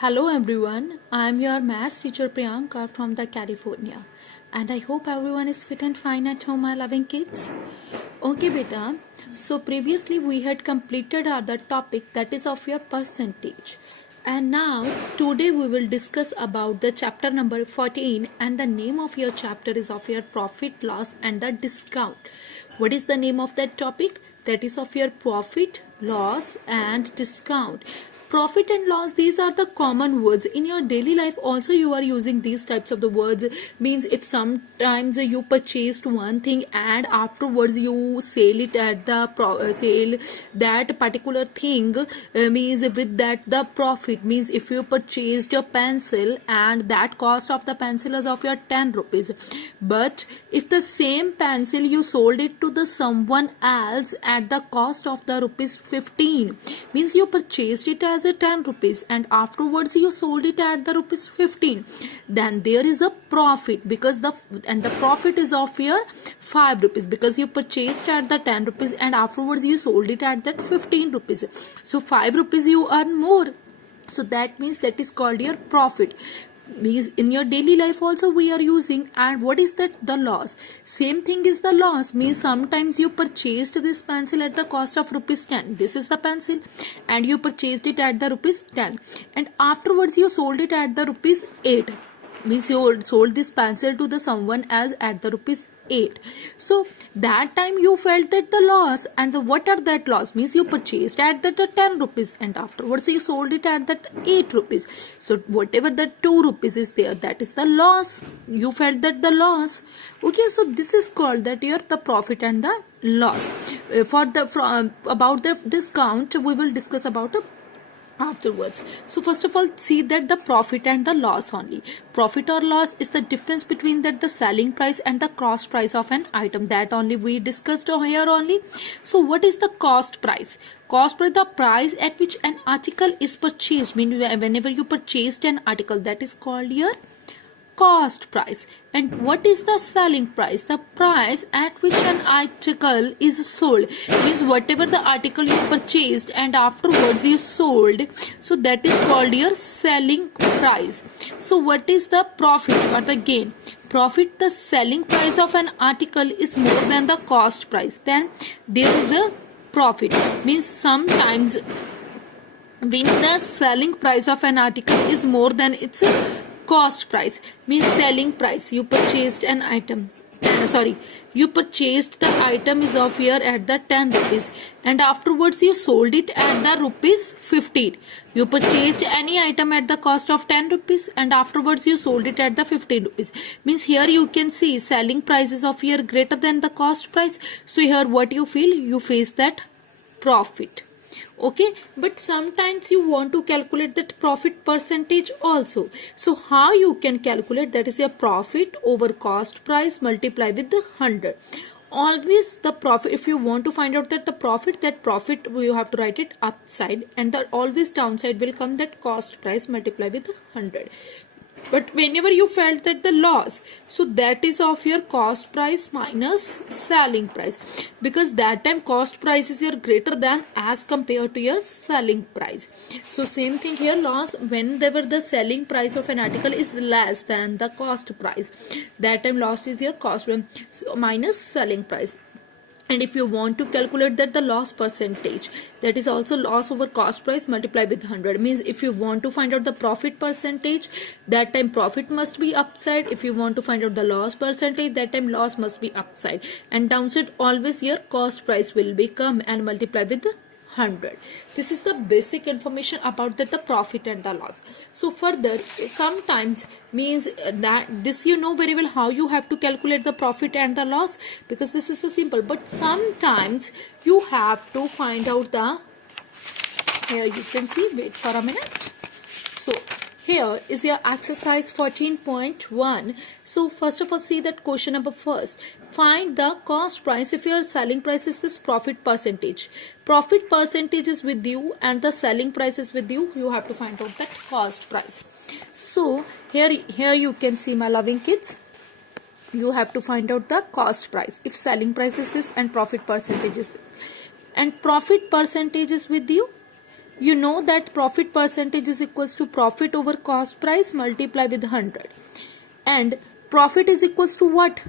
Hello everyone, I am your maths teacher Priyanka from the California and I hope everyone is fit and fine at home, my loving kids. Okay beta, so previously we had completed the topic that is of your percentage, and now today we will discuss about the chapter number 14, and the name of your chapter is of your profit, loss and the discount. What is the name of that topic? That is of your profit, loss and discount. Profit and loss, these are the common words in your daily life. Also you are using these types of the words. Means if sometimes you purchased one thing and afterwards you sell it at the sale that particular thing, means with that the profit. Means if you purchased your pencil and that cost of the pencil is of your 10 rupees, but if the same pencil you sold it to the someone else at the cost of the rupees 15, means you purchased it as a 10 rupees and afterwards you sold it at the rupees 15, then there is a profit, because the profit is of your 5 rupees, because you purchased at the 10 rupees and afterwards you sold it at that 15 rupees, so 5 rupees you earn more. So that means that is called your profit. Means in your daily life also we are using. And what is that? The loss. Same thing is the loss. Means sometimes you purchased this pencil at the cost of rupees 10. This is the pencil and you purchased it at the rupees 10 and afterwards you sold it at the rupees 8. Means you sold this pencil to the someone else at the rupees 8. So that time you felt that the loss. And what are that loss? Means you purchased at the 10 rupees and afterwards you sold it at that 8 rupees. So whatever the 2 rupees is there, that is the loss. You felt that the loss. Okay, so this is called that your the profit and the loss. About the discount we will discuss about afterwards. So first of all, see that the profit and the loss only. Profit or loss is the difference between that the selling price and the cost price of an item. That only we discussed here only. So what is the cost price? Cost price, the price at which an article is purchased. Mean whenever you purchased an article, that is called your cost price. And what is the selling price? The price at which an article is sold. Means whatever the article you purchased and afterwards you sold, so that is called your selling price. So what is the profit or the gain? Profit, the selling price of an article is more than the cost price, then there is a profit. Means sometimes when the selling price of an article is more than its cost price, means selling price, you purchased an item, you purchased the item is of your at the 10 rupees and afterwards you sold it at the rupees 15. You purchased any item at the cost of 10 rupees and afterwards you sold it at the 15 rupees. Means here you can see selling price is of your greater than the cost price. So here what you feel? You face that profit. Okay, but sometimes you want to calculate that profit percentage also. So how you can calculate? That is your profit over cost price multiply with the 100. Always the profit, if you want to find out that the profit, that profit you have to write it upside, and the always downside will come that cost price multiply with 100. But whenever you felt that the loss, so that is of your cost price minus selling price, because that time cost price is your greater than as compared to your selling price. So same thing here, loss, whenever the selling price of an article is less than the cost price, that time loss is your cost minus selling price. And if you want to calculate that the loss percentage, that is also loss over cost price multiply with 100. Means if you want to find out the profit percentage, that time profit must be upside. If you want to find out the loss percentage, that time loss must be upside. And downside always your cost price will become and multiply with 100. This is the basic information about the profit and the loss. So further, sometimes means that this you know very well how you have to calculate the profit and the loss, because this is the simple. But sometimes you have to find out the, here you can see, wait for a minute. So here is your exercise 14.1. So first of all, see that question number first. Find the cost price if your selling price is this profit percentage. Profit percentage is with you and the selling price is with you. You have to find out that cost price. So here you can see, my loving kids, you have to find out the cost price. If selling price is this and profit percentage is this, and profit percentage is with you you know that profit percentage is equals to profit over cost price multiply with 100. And profit is equals to what?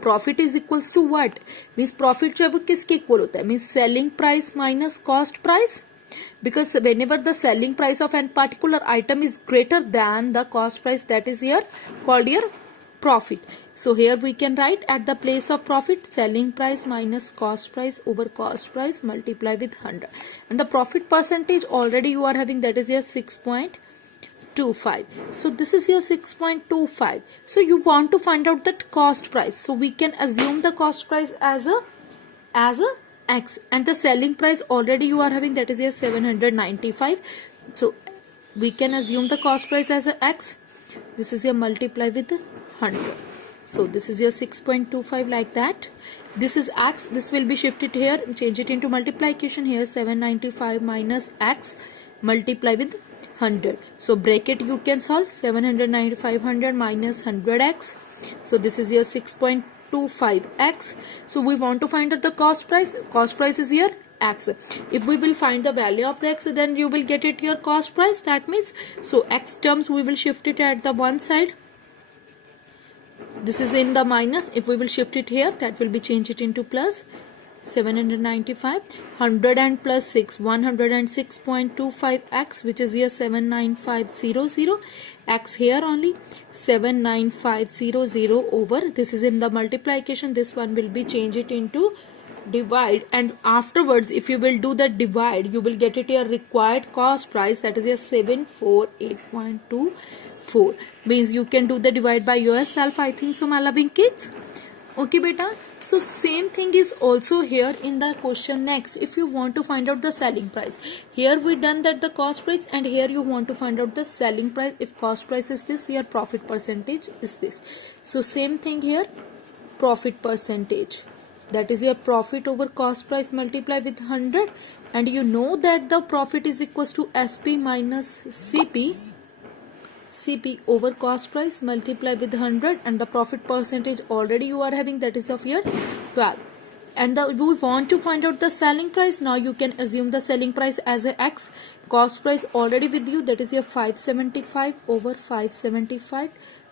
Profit is equals to what? Means profit जो है वो किसके equal होता है? Means selling price minus cost price. Because whenever the selling price of an particular item is greater than the cost price, that is here called your profit. So here we can write at the place of profit, selling price minus cost price over cost price multiply with 100. And the profit percentage already you are having, that is your 6.25. So this is your 6.25. So you want to find out that cost price. So we can assume the cost price as a X, and the selling price already you are having, that is your 795. So we can assume the cost price as a X. This is your multiply with 100. So this is your 6.25 like that. This is X. This will be shifted here. Change it into multiplication. Here 795 minus X multiply with 100. So bracket you can solve. 795 minus 100X. So this is your 6.25X. So we want to find out the cost price. Cost price is here X. If we will find the value of the X, then you will get it your cost price. That means, so X terms we will shift it at the one side. This is in the minus. If we will shift it here, that will be change it into plus. 795, 100 and plus 6, 106.25X, which is here 79500. X here only 79500 over. This is in the multiplication. This one will be change it into divide, and afterwards if you will do the divide, you will get it your required cost price, that is your 748.24. Means you can do the divide by yourself, I think so, my loving kids. Okay beta, so same thing is also here in the question next. If you want to find out the selling price, here we done that the cost price, and here you want to find out the selling price. If cost price is this, your profit percentage is this. So same thing here, profit percentage, that is your profit over cost price multiply with 100, and you know that the profit is equals to SP minus CP over cost price multiply with 100, and the profit percentage already you are having, that is of your 12. And we want to find out the selling price. Now you can assume the selling price as a X. Cost price already with you, that is your 575 over 575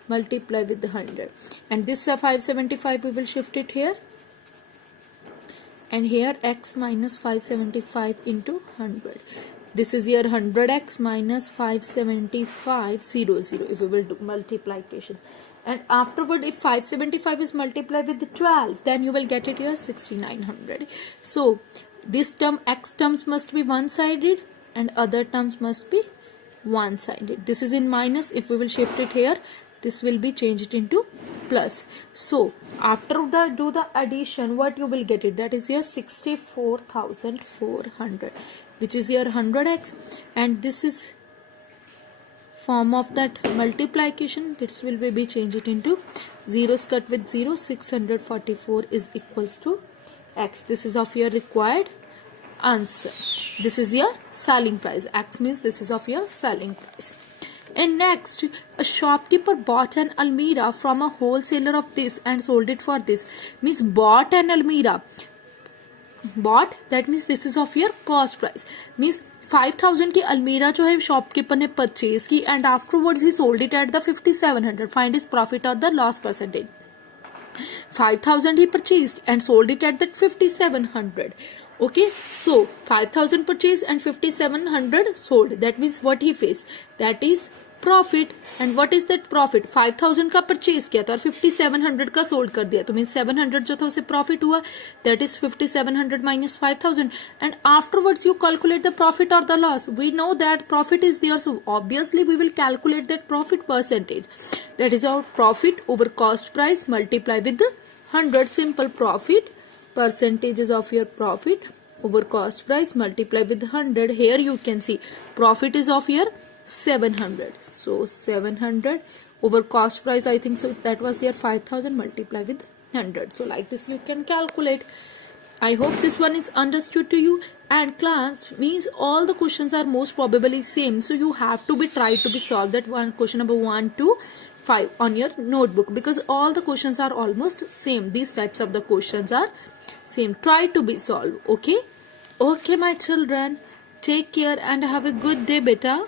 multiply with 100, and this 575 we will shift it here, and here X minus 575 into 100. This is your 100X minus 57500 if we will do multiplication. And afterward, if 575 is multiplied with 12, then you will get it here 6900. So this term, X terms must be one-sided and other terms must be one-sided. This is in minus. If we will shift it here, this will be changed into plus. So after do the addition, what you will get it, that is your 64,400, which is your 100X, and this is form of that multiplication. This will be changed into zeros cut with 0. 644 is equals to X. This is of your required answer. This is your selling price. X means this is of your selling price. And next, a shopkeeper bought an almirah from a wholesaler of this and sold it for this. Means bought an almirah. Bought, that means this is of your cost price. Means 5,000 की अलमीरा जो है shopkeeper ने purchase की, and afterwards he sold it at the 5,700. Find his profit और the loss percentage. 5,000 he purchased and sold it at that 5,700. Okay, so 5,000 purchased and 5,700 sold. That means what he faced, that is profit. And what is that profit? 5,000 का purchase किया था और 5,700 का sold कर दिया, तो mean 700 जो था उसे प्रॉफिट हुआ. That is 5,700 minus 5,000. And afterwards you calculate the profit और the loss. We know that profit is there, so obviously we will calculate that profit percentage. That is our profit over cost price multiply with 100. Simple profit percentages of your profit over cost price multiply with 100. Here you can see profit is of your 700. So 700 over cost price, I think so, that was your 5,000 multiply with 100. So like this you can calculate. I hope this one is understood to you. And class means all the questions are most probably same, so you have to be try to be solved that one question number 1 to 5 on your notebook, because all the questions are almost same. These types of the questions are same. Try to be solved. Okay, my children, Take care and have a good day, beta.